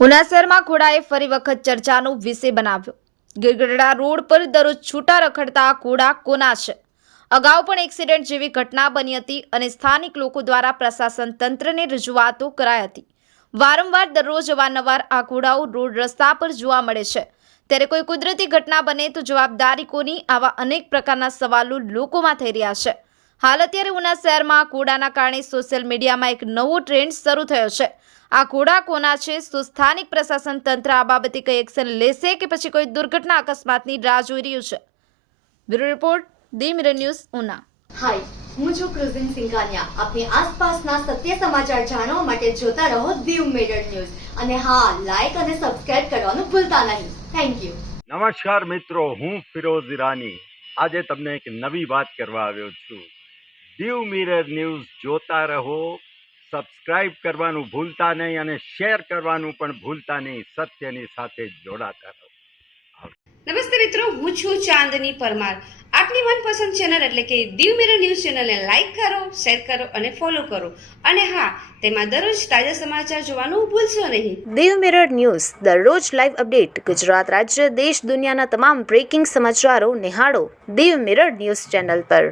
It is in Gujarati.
ઉના શહેરમાં ઘોડાએ ફરી વખત ચર્ચાનો વિષય બનાવ્યો। ગીરગઢડા રોડ પર દરરોજ છૂટા રખડતા ઘોડા કોના છે? અગાઉ પણ એક્સિડન્ટ જેવી ઘટના બની હતી અને સ્થાનિક લોકો દ્વારા પ્રશાસન તંત્રને રજૂઆતો કરાઈ હતી। વારંવાર દરરોજ અવારનવાર આ ઘોડાઓ રોડ રસ્તા પર જોવા મળે છે, ત્યારે કોઈ કુદરતી ઘટના બને તો જવાબદારી કોની? આવા અનેક પ્રકારના સવાલો લોકોમાં થઈ રહ્યા છે। હાલ અત્યારે ઉના શહેરમાં ઘોડાના કારણે સોશિયલ મીડિયામાં એક નવો ટ્રેન્ડ શરૂ થયો છે। આ ઘોડા કોના છે? તો સ્થાનિક પ્રશાસન તંત્ર આ બાબતે કઈ એક્શન લેશે કે પછી કોઈ દુર્ઘટના અકસ્માતની રાહ જોઈ રહ્યું છે? Bureau report, the mirror news, Una. Hi, હું છું ક્રુઝિન સિંઘાનિયા। આપની આસપાસના સત્ય સમાચાર જાણવા માટે જોતા રહો ધી મિરર ન્યૂઝ અને હા, લાઈક અને સબસ્ક્રાઇબ કરવાનું ભૂલતા નહીં। Thank you. નમસ્કાર મિત્રો, હું ફિરોઝ ઈરાની આજે તમને એક નવી વાત કરવા આવ્યો છું। દીવ મિરર ન્યૂઝ જોતા રહો, સબસ્ક્રાઇબ કરવાનું ભૂલતા નહીં અને શેર કરવાનું પણ ભૂલતા નહીં। સત્યની સાથે જોડાતા રહો। નમસ્તે મિત્રો, હું છું ચાંદની પરમાર। આપની મનપસંદ ચેનલ એટલે કે દીવ મિરર ન્યૂઝ ચેનલને લાઈક કરો, શેર કરો અને ફોલો કરો અને હા, તેમાં દરરોજ તાજા સમાચાર જોવાનું ભૂલશો નહીં। દીવ મિરર ન્યૂઝ દરરોજ લાઈવ અપડેટ, ગુજરાત રાજ્ય, દેશ દુનિયાના તમામ બ્રેકિંગ સમાચારો નિહાળો દીવ મિરર ન્યૂઝ ચેનલ પર।